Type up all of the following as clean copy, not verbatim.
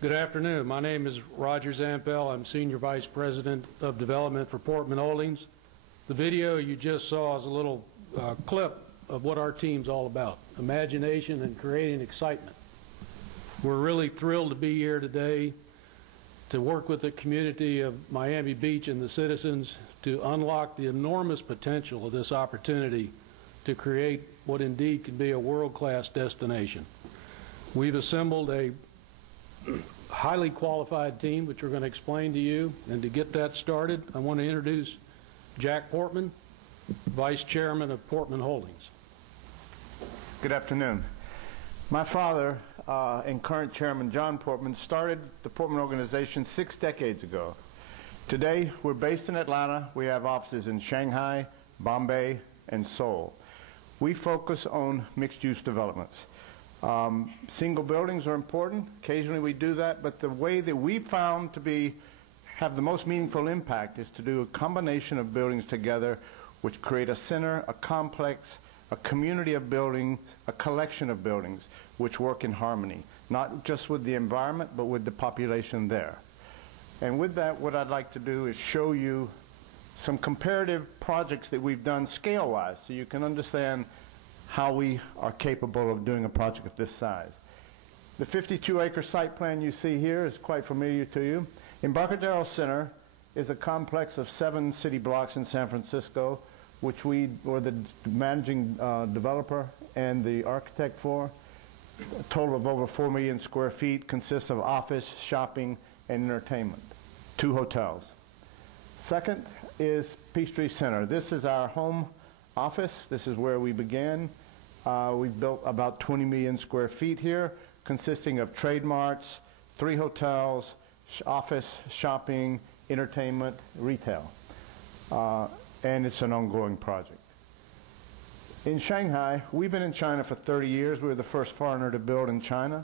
Good afternoon. My name is Roger Zampel. I'm Senior Vice President of Development for Portman Holdings. The video you just saw is a little clip of what our team's all about, imagination and creating excitement. We're really thrilled to be here today to work with the community of Miami Beach and the citizens to unlock the enormous potential of this opportunity to create what indeed can be a world-class destination. We've assembled a highly qualified team, which we're going to explain to you. And to get that started, I want to introduce Jack Portman, Vice Chairman of Portman Holdings. Good afternoon. My father and current Chairman John Portman started the Portman organization 6 decades ago. Today, we're based in Atlanta. We have offices in Shanghai, Bombay, and Seoul. We focus on mixed-use developments. Single buildings are important. Occasionally we do that, but the way that we found to have the most meaningful impact is to do a combination of buildings together which create a center, a complex, a community of buildings, a collection of buildings which work in harmony, not just with the environment, but with the population there. And with that, what I'd like to do is show you some comparative projects that we've done scale-wise so you can understand how we are capable of doing a project of this size. The 52-acre site plan you see here is quite familiar to you. Embarcadero Center is a complex of 7 city blocks in San Francisco, which we were the managing developer and the architect for. A total of over 4 million square feet, consists of office, shopping, and entertainment. 2 hotels. Second is Peachtree Center. This is our home office. This is where we began. We've built about 20 million square feet here, consisting of trade marts, 3 hotels, office, shopping, entertainment, retail. And it's an ongoing project. In Shanghai, we've been in China for 30 years. We were the first foreigner to build in China.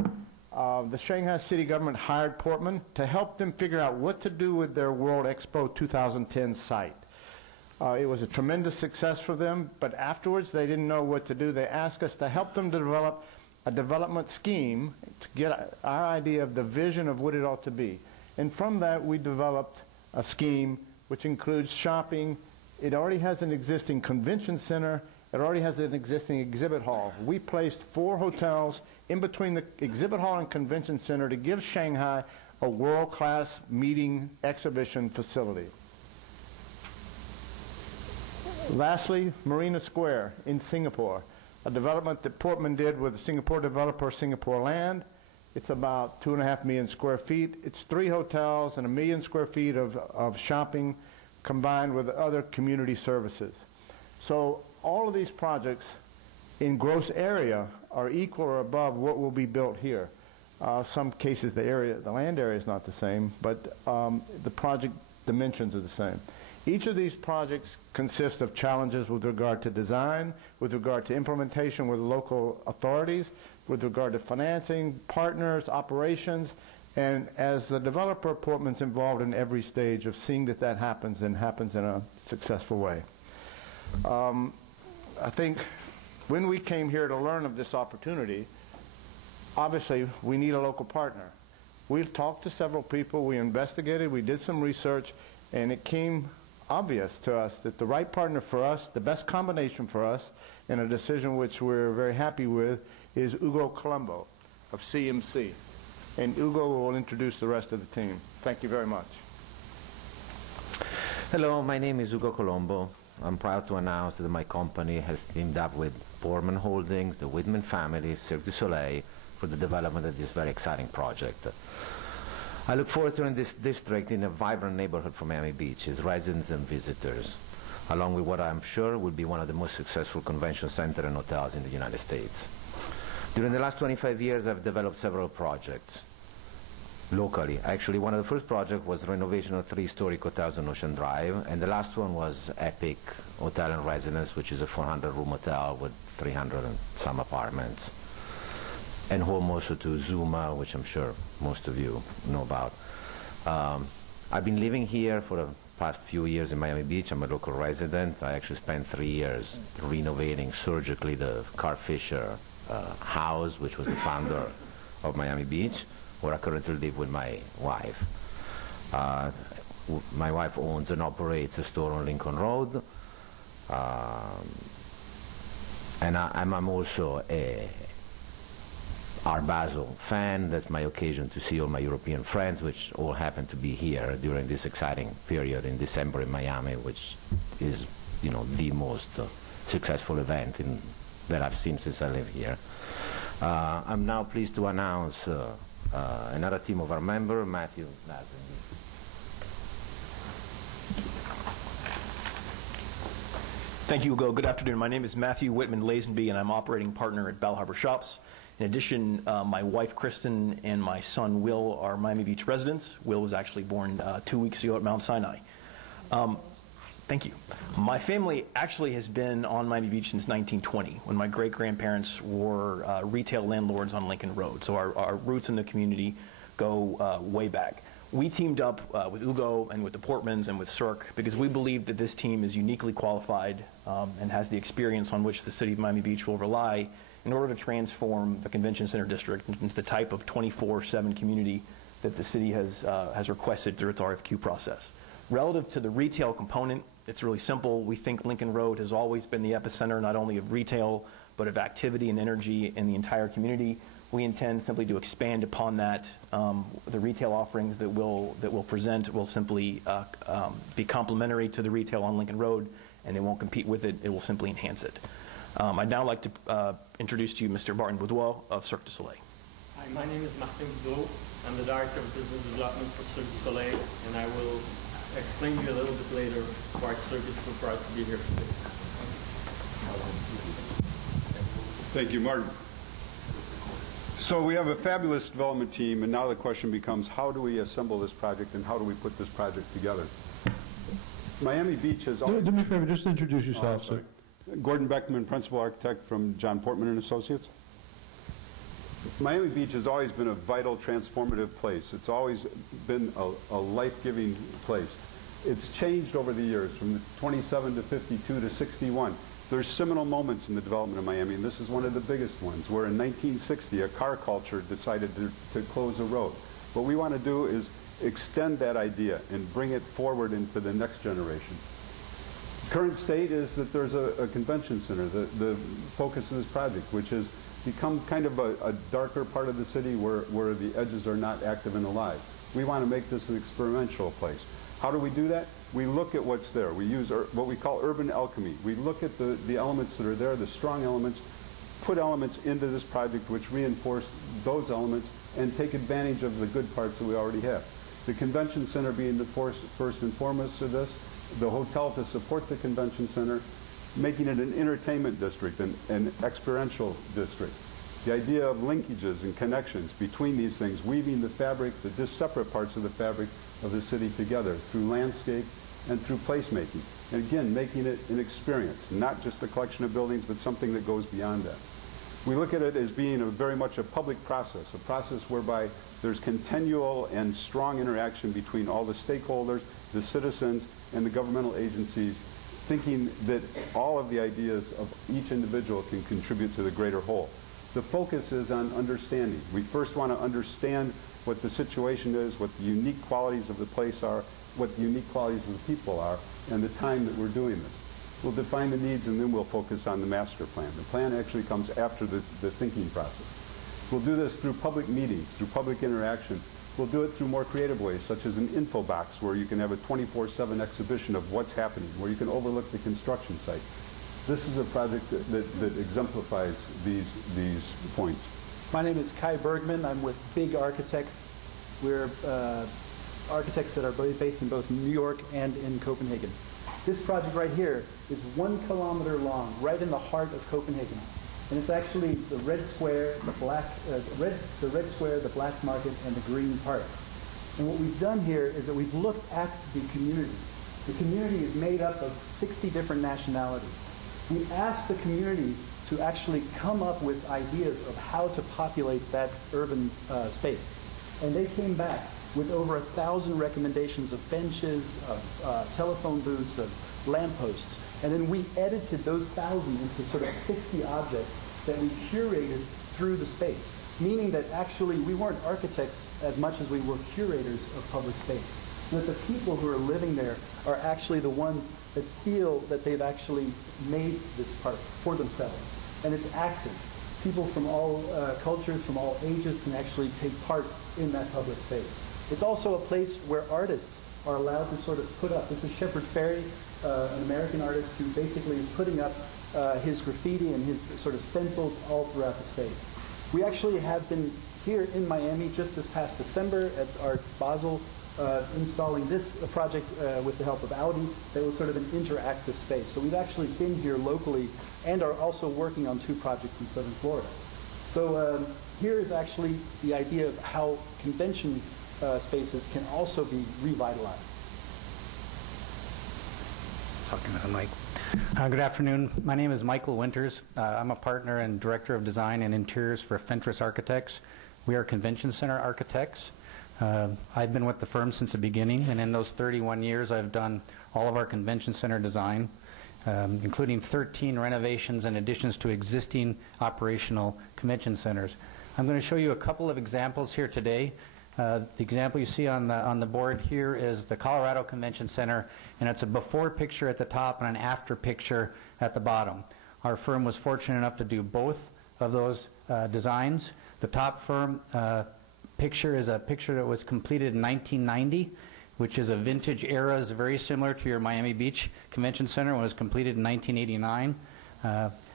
The Shanghai city government hired Portman to help them figure out what to do with their World Expo 2010 site. It was a tremendous success for them, but afterwards they didn't know what to do. They asked us to help them develop a development scheme to get our idea of the vision of what it ought to be. And from that we developed a scheme which includes shopping. It already has an existing convention center. It already has an existing exhibit hall. We placed 4 hotels in between the exhibit hall and convention center to give Shanghai a world-class meeting exhibition facility. Lastly, Marina Square in Singapore, a development that Portman did with the Singapore developer Singapore Land. It's about 2.5 million square feet. It's 3 hotels and 1 million square feet of shopping combined with other community services. So all of these projects in gross area are equal or above what will be built here. Some cases the land area is not the same, but the project dimensions are the same. Each of these projects consists of challenges with regard to design, with regard to implementation with local authorities, with regard to financing, partners, operations, and as the developer, Portman's involved in every stage of seeing that that happens and happens in a successful way. I think when we came here to learn of this opportunity, obviously we need a local partner. We talked to several people, we investigated, we did some research, and it came obvious to us that the right partner for us, the best combination for us, and a decision which we're very happy with, is Ugo Colombo of CMC. And Ugo will introduce the rest of the team. Thank you very much. Hello, my name is Ugo Colombo. I'm proud to announce that my company has teamed up with Portman Holdings, the Whitman family, Cirque du Soleil, for the development of this very exciting project. I look forward to turning this district in a vibrant neighborhood for Miami Beach, its residents and visitors, along with what I'm sure will be one of the most successful convention centers and hotels in the United States. During the last 25 years, I've developed several projects locally. Actually, one of the first projects was the renovation of 3 historic hotels on Ocean Drive, and the last one was Epic Hotel and Residence, which is a 400-room hotel with 300 and some apartments, and home also to Zuma, which I'm sure most of you know about. I've been living here for the past few years in Miami Beach. I'm a local resident. I actually spent 3 years renovating surgically the Carl Fisher house, which was the founder of Miami Beach. where I currently live with my wife. My wife owns and operates a store on Lincoln Road, and I'm also a Art Basel fan. That's my occasion to see all my European friends, which all happen to be here during this exciting period in December in Miami, which is, you know, the most successful event that I've seen since I live here. I'm now pleased to announce another team of our member, Matthew Lazenby. Thank you, Hugo. Good afternoon. My name is Matthew Whitman Lazenby, and I'm operating partner at Bal Harbor Shops. In addition, my wife, Kristen, and my son, Will, are Miami Beach residents. Will was actually born 2 weeks ago at Mount Sinai. Thank you. My family actually has been on Miami Beach since 1920, when my great-grandparents were retail landlords on Lincoln Road. So our roots in the community go way back. We teamed up with Hugo and with the Portmans and with Cirque because we believe that this team is uniquely qualified and has the experience on which the city of Miami Beach will rely in order to transform the Convention Center District into the type of 24/7 community that the city has requested through its RFQ process. Relative to the retail component, it's really simple. We think Lincoln Road has always been the epicenter not only of retail, but of activity and energy in the entire community. We intend simply to expand upon that. The retail offerings that we'll present will simply be complementary to the retail on Lincoln Road, and they won't compete with it. It will simply enhance it. I'd now like to introduce to you Mr. Martin Boudoir of Cirque du Soleil. Hi, my name is Martin Boudoir. I'm the Director of Business Development for Cirque du Soleil, and I will explain to you a little bit later why Cirque is so proud to be here today. Thank you, Martin. So we have a fabulous development team, and now the question becomes, how do we assemble this project and how do we put this project together? Miami Beach has always... Do me a favor, just introduce yourself, sir. Gordon Beckman, Principal Architect from John Portman and Associates. Miami Beach has always been a vital, transformative place. It's always been a life-giving place. It's changed over the years from 27 to 52 to 61. There's seminal moments in the development of Miami, and this is one of the biggest ones, where in 1960 a car culture decided to close a road. What we want to do is extend that idea and bring it forward into the next generation. Current state is that there's a convention center, the focus of this project, which has become kind of a darker part of the city where the edges are not active and alive. We want to make this an experiential place. How do we do that? We look at what's there. We use what we call urban alchemy. We look at the elements that are there, the strong elements, put elements into this project which reinforce those elements and take advantage of the good parts that we already have. The convention center being the first and foremost of this, the hotel to support the convention center, making it an entertainment district, an experiential district. The idea of linkages and connections between these things, weaving the fabric, the just separate parts of the fabric of the city together through landscape and through placemaking. And again, making it an experience, not just a collection of buildings, but something that goes beyond that. We look at it as being very much a public process, a process whereby there's continual and strong interaction between all the stakeholders, the citizens, and the governmental agencies, thinking that all of the ideas of each individual can contribute to the greater whole. The focus is on understanding. We first want to understand what the situation is, what the unique qualities of the place are, what the unique qualities of the people are, and the time that we're doing this. We'll define the needs, and then we'll focus on the master plan. The plan actually comes after the thinking process. We'll do this through public meetings, through public interaction. We'll do it through more creative ways, such as an info box, where you can have a 24/7 exhibition of what's happening, where you can overlook the construction site. This is a project that exemplifies these points. My name is Kai Bergman. I'm with Big Architects. We're architects that are based in both New York and in Copenhagen. This project right here is 1 kilometer long, right in the heart of Copenhagen. And it's actually the red square, the black market, and the green park. And what we've done here is that we've looked at the community. The community is made up of 60 different nationalities. We asked the community to actually come up with ideas of how to populate that urban space. And they came back with over 1,000 recommendations of benches, of telephone booths, of lampposts. And then we edited those 1,000 into sort of 60 objects that we curated through the space. meaning that actually we weren't architects as much as we were curators of public space. That the people who are living there are actually the ones that feel that they've actually made this park for themselves. And it's active. People from all cultures, from all ages can actually take part in that public space. It's also a place where artists are allowed to sort of put up. This is Shepard Fairey, an American artist who basically is putting up his graffiti and his sort of stencils all throughout the space. We actually have been here in Miami just this past December at Art Basel installing this project with the help of Audi that was sort of an interactive space. So we've actually been here locally and are also working on 2 projects in southern Florida. So here is actually the idea of how convention spaces can also be revitalized. Talking to the mic. Good afternoon. My name is Michael Winters. I'm a partner and director of design and interiors for Fentress Architects. We are convention center architects. I've been with the firm since the beginning, and in those 31 years I've done all of our convention center design, including 13 renovations and additions to existing operational convention centers. I'm going to show you a couple of examples here today. The example you see on the board here is the Colorado Convention Center, and it's a before picture at the top and an after picture at the bottom. Our firm was fortunate enough to do both of those designs. The top firm picture is a picture that was completed in 1990, which is a vintage era, is very similar to your Miami Beach Convention Center when it was completed in 1989.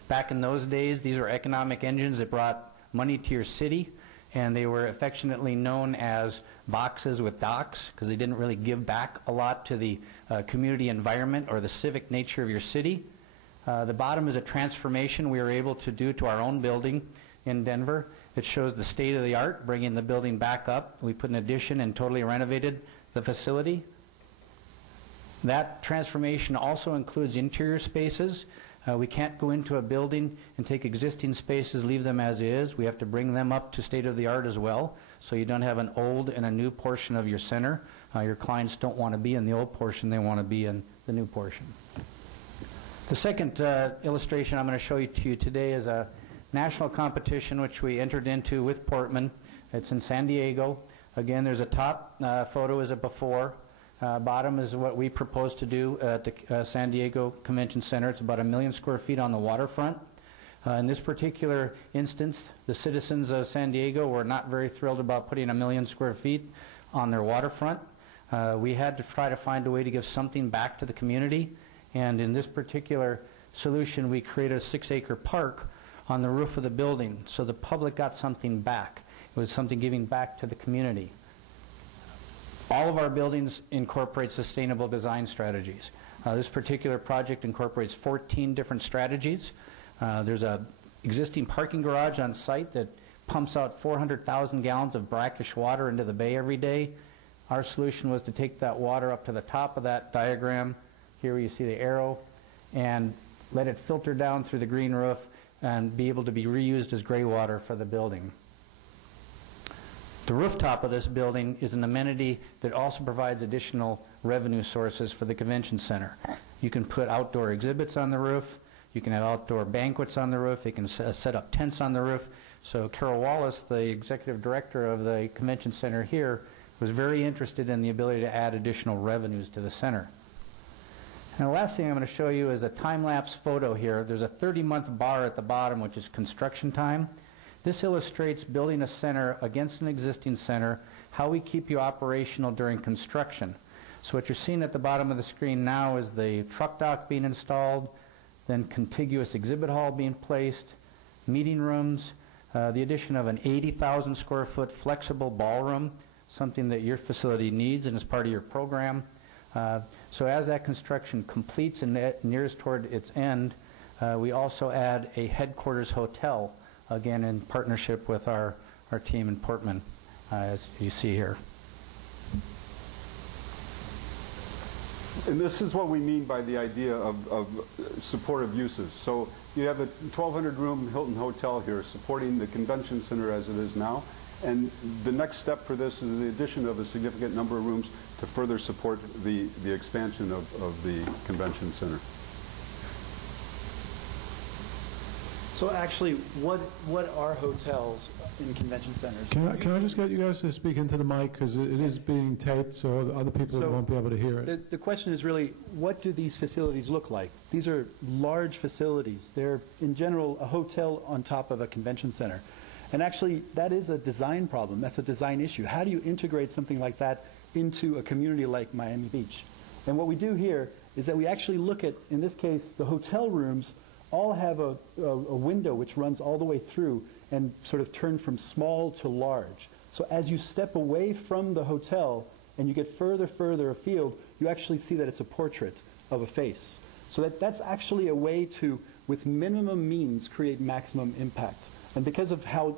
Back in those days, these were economic engines that brought money to your city, and they were affectionately known as boxes with docks because they didn't really give back a lot to the community environment or the civic nature of your city. The bottom is a transformation we were able to do to our own building in Denver. It shows the state of the art, bringing the building back up. We put an addition and totally renovated the facility. That transformation also includes interior spaces. We can't go into a building and take existing spaces, leave them as is. We have to bring them up to state of the art as well, so you don't have an old and a new portion of your center. Your clients don't want to be in the old portion, they want to be in the new portion. The second illustration I'm going to show you to you today is a national competition which we entered into with Portman. It's in San Diego. Again, there's a top photo is a before. Bottom is what we propose to do at the San Diego Convention Center. It's about 1 million square feet on the waterfront. In this particular instance, the citizens of San Diego were not very thrilled about putting 1 million square feet on their waterfront. We had to try to find a way to give something back to the community, and in this particular solution, we created a 6-acre park on the roof of the building, so the public got something back. It was something giving back to the community. All of our buildings incorporate sustainable design strategies. This particular project incorporates 14 different strategies. There's an existing parking garage on site that pumps out 400,000 gallons of brackish water into the bay every day. Our solution was to take that water up to the top of that diagram, here where you see the arrow, and let it filter down through the green roof and be able to be reused as gray water for the building. The rooftop of this building is an amenity that also provides additional revenue sources for the convention center. You can put outdoor exhibits on the roof. You can have outdoor banquets on the roof. You can set up tents on the roof. So Carol Wallace, the executive director of the convention center here, was very interested in the ability to add additional revenues to the center. And the last thing I'm going to show you is a time-lapse photo here. There's a 30-month bar at the bottom, which is construction time. This illustrates building a center against an existing center, how we keep you operational during construction. So what you're seeing at the bottom of the screen now is the truck dock being installed, then contiguous exhibit hall being placed, meeting rooms, the addition of an 80,000 square foot flexible ballroom, something that your facility needs and is part of your program. So as that construction completes and nears toward its end, we also add a headquarters hotel, again in partnership with our team in Portman, as you see here. And this is what we mean by the idea of supportive uses. So you have a 1,200-room Hilton Hotel here supporting the convention center as it is now. And the next step for this is the addition of a significant number of rooms to further support the expansion of the convention center. So actually, what are hotels in convention centers? Can I just get you guys to speak into the mic, because it is being taped, so other people won't be able to hear it. The question is really, what do these facilities look like? These are large facilities. They're, in general, a hotel on top of a convention center. And actually, that is a design problem. That's a design issue. How do you integrate something like that into a community like Miami Beach? And what we do here is that we actually look at, in this case, the hotel rooms all have a window which runs all the way through and sort of turn from small to large. So as you step away from the hotel and you get further afield, you actually see that it's a portrait of a face. So that's actually a way to, with minimum means, create maximum impact. And because of how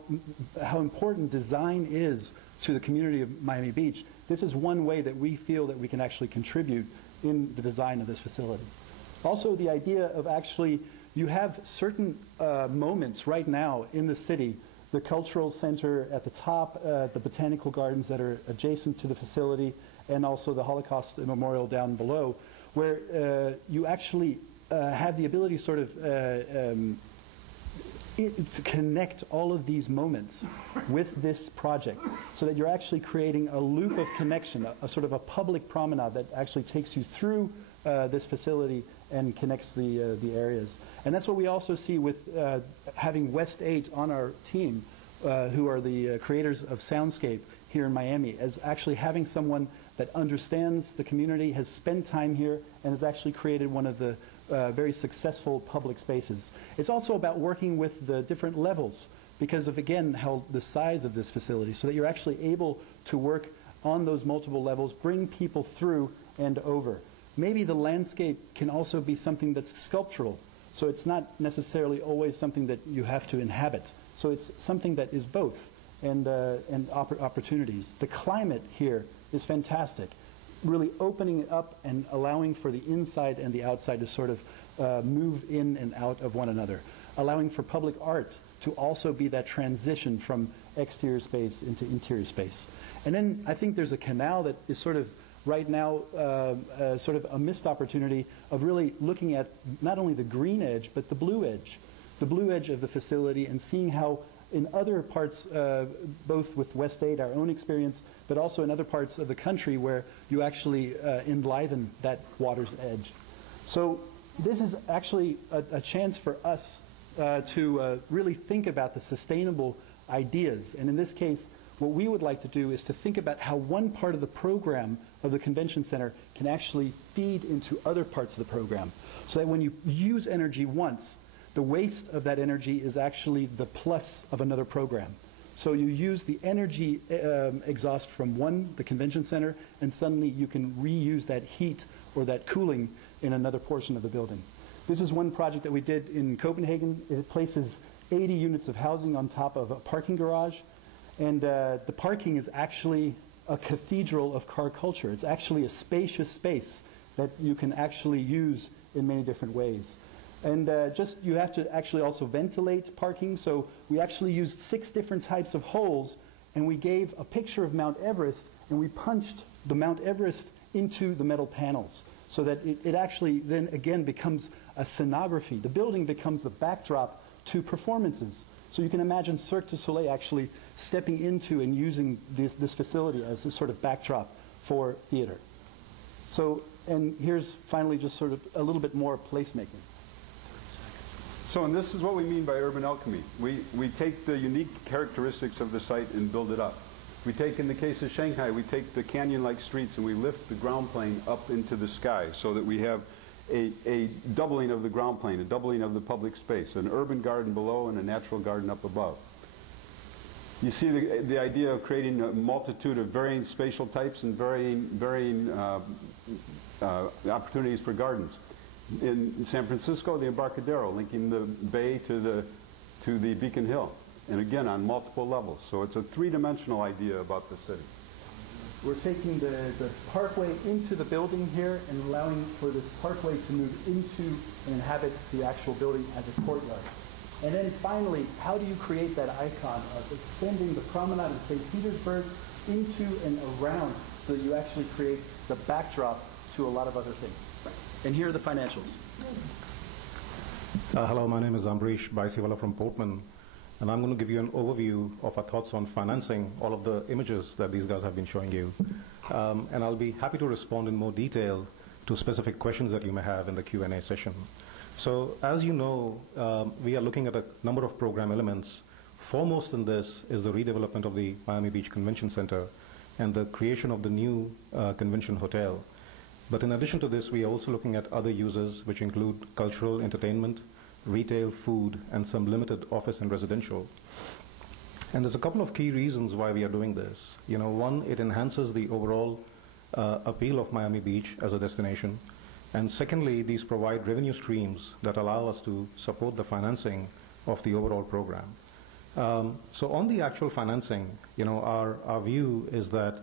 important design is to the community of Miami Beach, this is one way that we feel that we can actually contribute in the design of this facility. Also, the idea of actually, you have certain moments right now in the city, the cultural center at the top, the botanical gardens that are adjacent to the facility, and also the Holocaust Memorial down below, where you actually have the ability sort of to connect all of these moments with this project, so that you're actually creating a loop of connection, a sort of a public promenade that actually takes you through this facility and connects the areas. And that's what we also see with having West 8 on our team, who are the creators of Soundscape here in Miami, as actually having someone that understands the community, has spent time here, and has actually created one of the very successful public spaces. It's also about working with the different levels because of, again, how the size of this facility, so that you're actually able to work on those multiple levels, bring people through and over. Maybe the landscape can also be something that's sculptural, so it's not necessarily always something that you have to inhabit. So it's something that is both, and opportunities. The climate here is fantastic, really opening it up and allowing for the inside and the outside to sort of move in and out of one another, allowing for public art to also be that transition from exterior space into interior space. And then I think there's a canal that is sort of right now sort of a missed opportunity of really looking at not only the green edge, but the blue edge of the facility, and seeing how in other parts, both with West 8, our own experience, but also in other parts of the country where you actually enliven that water's edge. So this is actually a chance for us to really think about the sustainable ideas. And in this case, what we would like to do is to think about how one part of the program of the convention center can actually feed into other parts of the program, so that when you use energy once, the waste of that energy is actually the plus of another program. So you use the energy exhaust from the convention center, and suddenly you can reuse that heat or that cooling in another portion of the building. This is one project that we did in Copenhagen. It places 80 units of housing on top of a parking garage. And the parking is actually a cathedral of car culture. It's actually a spacious space that you can actually use in many different ways. And you have to actually also ventilate parking. So we actually used 6 different types of holes, and we gave a picture of Mount Everest, and we punched the Mount Everest into the metal panels, so that it actually then again becomes a scenography. The building becomes the backdrop to performances. So you can imagine Cirque du Soleil actually stepping into and using this facility as a sort of backdrop for theater. So, and here's finally just sort of a little bit more placemaking. So, and this is what we mean by urban alchemy. We take the unique characteristics of the site and build it up. We take, in the case of Shanghai, we take the canyon-like streets and we lift the ground plane up into the sky, so that we have a doubling of the ground plane, a doubling of the public space, an urban garden below and a natural garden up above. You see the idea of creating a multitude of varying spatial types and varying opportunities for gardens. In San Francisco, the Embarcadero, linking the bay to the Beacon Hill, and again on multiple levels. So it's a three-dimensional idea about the city. We're taking the parkway into the building here and allowing for this parkway to move into and inhabit the actual building as a courtyard. And then finally, how do you create that icon of extending the promenade of St. Petersburg into and around, so that you actually create the backdrop to a lot of other things? And here are the financials. Hello, my name is Ambrish Baisiwala from Portman, and I'm going to give you an overview of our thoughts on financing all of the images that these guys have been showing you. And I'll be happy to respond in more detail to specific questions that you may have in the Q&A session. So as you know, we are looking at a number of program elements. Foremost in this is the redevelopment of the Miami Beach Convention Center and the creation of the new convention hotel. But in addition to this, we are also looking at other uses, which include cultural, entertainment, retail, food, and some limited office and residential. And there's a couple of key reasons why we are doing this. You know, one, it enhances the overall appeal of Miami Beach as a destination. And secondly, these provide revenue streams that allow us to support the financing of the overall program. So on the actual financing, you know, our view is that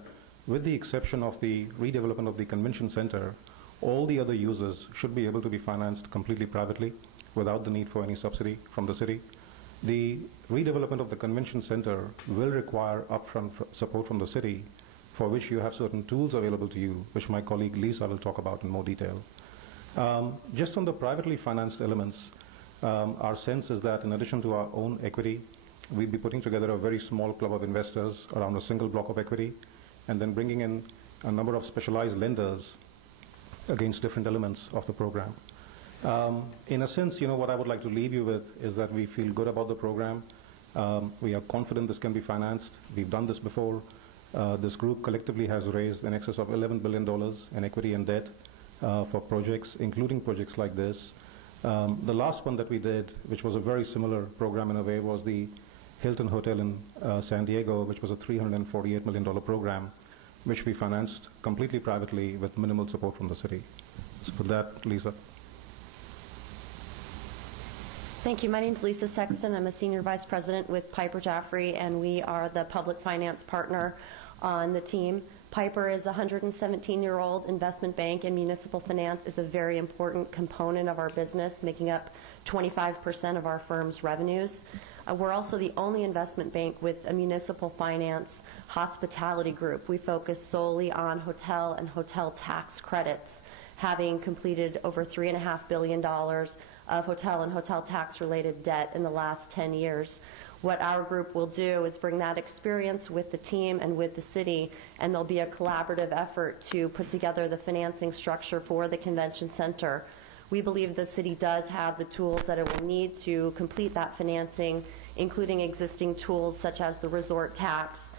with the exception of the redevelopment of the convention center, all the other uses should be able to be financed completely privately without the need for any subsidy from the city. The redevelopment of the convention center will require upfront support from the city, for which you have certain tools available to you, which my colleague Lisa will talk about in more detail. Just on the privately financed elements, our sense is that in addition to our own equity, we'll be putting together a very small club of investors around a single block of equity, and then bringing in a number of specialized lenders against different elements of the program. In a sense, you know, what I would like to leave you with is that we feel good about the program. We are confident this can be financed. We've done this before. This group collectively has raised in excess of $11 billion in equity and debt for projects, including projects like this. The last one that we did, which was a very similar program in a way, was the Hilton Hotel in San Diego, which was a $348 million program, which we financed completely privately with minimal support from the city. So with that, Lisa. Thank you. My name is Lisa Sexton. I'm a Senior Vice President with Piper Jaffray, and we are the public finance partner on the team. Piper is a 117-year-old investment bank, and municipal finance is a very important component of our business, making up 25% of our firm's revenues. We're also the only investment bank with a municipal finance hospitality group. We focus solely on hotel and hotel tax credits, having completed over $3.5 billion of hotel and hotel tax-related debt in the last 10 years. What our group will do is bring that experience with the team and with the city, and there'll be a collaborative effort to put together the financing structure for the convention center. We believe the city does have the tools that it will need to complete that financing, including existing tools such as the resort tax,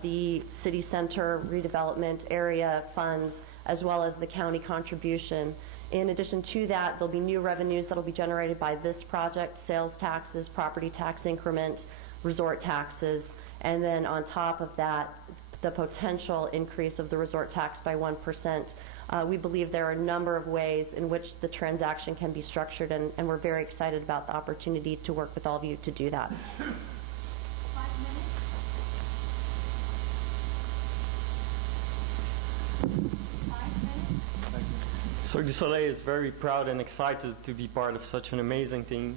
the city center redevelopment area funds, as well as the county contribution. In addition to that, there'll be new revenues that will be generated by this project: sales taxes, property tax increment, resort taxes, and then on top of that, the potential increase of the resort tax by 1%. We believe there are a number of ways in which the transaction can be structured, and we're very excited about the opportunity to work with all of you to do that. Cirque du Soleil is very proud and excited to be part of such an amazing team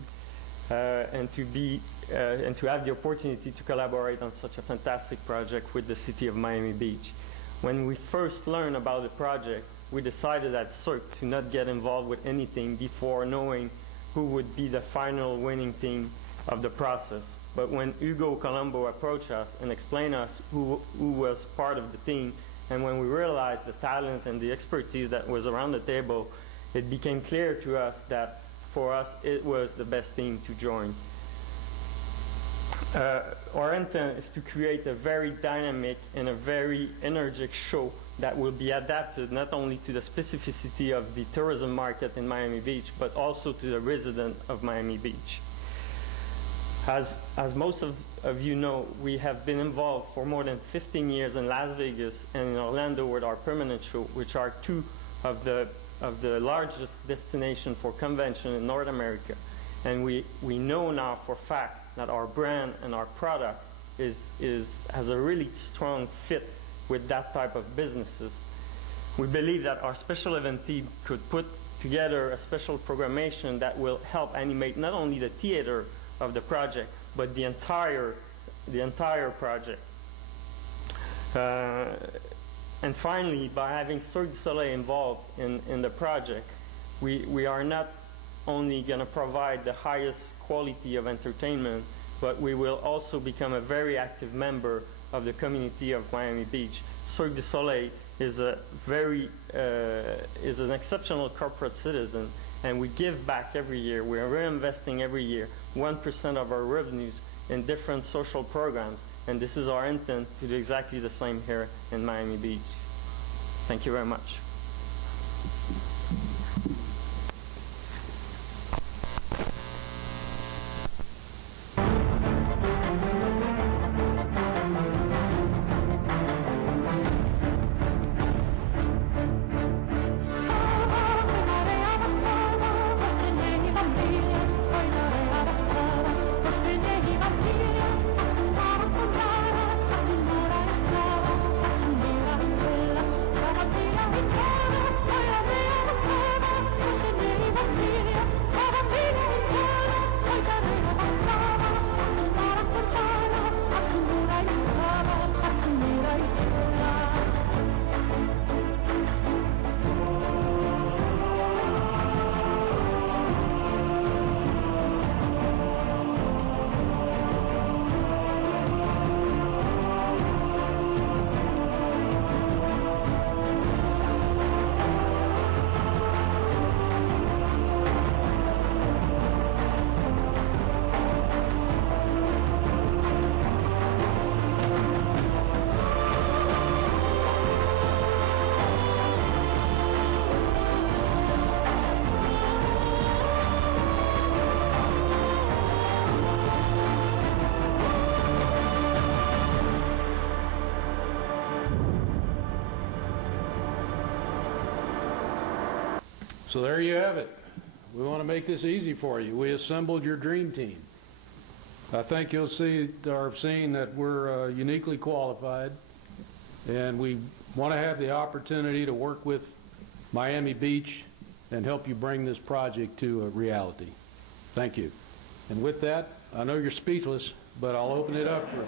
and to have the opportunity to collaborate on such a fantastic project with the city of Miami Beach. When we first learned about the project, we decided at Cirque to not get involved with anything before knowing who would be the final winning team of the process. But when Hugo Colombo approached us and explained us who was part of the team, and when we realized the talent and the expertise that was around the table, it became clear to us that for us it was the best team to join. Our intent is to create a very dynamic and a very energetic show that will be adapted not only to the specificity of the tourism market in Miami Beach, but also to the resident of Miami Beach. As most of you know, we have been involved for more than 15 years in Las Vegas and in Orlando with our permanent show, which are two of the largest destinations for convention in North America. And we know now for a fact that our brand and our product has a really strong fit with that type of businesses. We believe that our special event team could put together a special programmation that will help animate not only the theater of the project, but the entire project. And finally, by having Cirque du Soleil involved in the project, we are not only going to provide the highest quality of entertainment, but we will also become a very active member of the community of Miami Beach. Cirque du Soleil is an exceptional corporate citizen, and we give back every year. We're reinvesting every year 1% of our revenues in different social programs, and this is our intent to do exactly the same here in Miami Beach. Thank you very much. So there you have it. We want to make this easy for you. We assembled your dream team. I think you'll see or have seen that we're uniquely qualified, and we want to have the opportunity to work with Miami Beach and help you bring this project to a reality. Thank you. And with that, I know you're speechless, but I'll open it up for